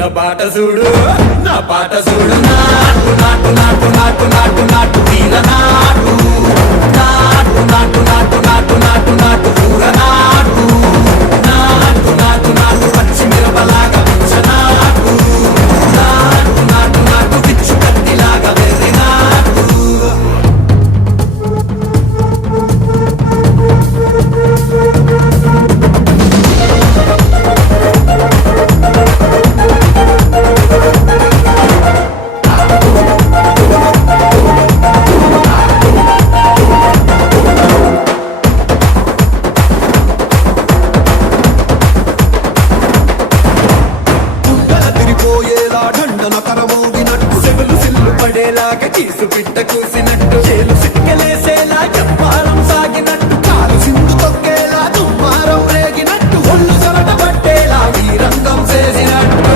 నా పాట చూడు నా పాట చూడు నాటు నాటు నాటు నాటు నాటు నాటు వీర నాటు నాటు నాటు నాటు నాటు నాటు నాటు పూర నాటు నాటు నాటు నాటు పచ్చి మిరపలాగా పిచ్చ నాటు నాటు నాటు నాటు పిచ్చు కత్తిలాగా వెర్రి నాటు దండన కరమోగినట్టు సెగలు సిల్లు పడేలాగా కీసు పిట్ట కూసినట్టు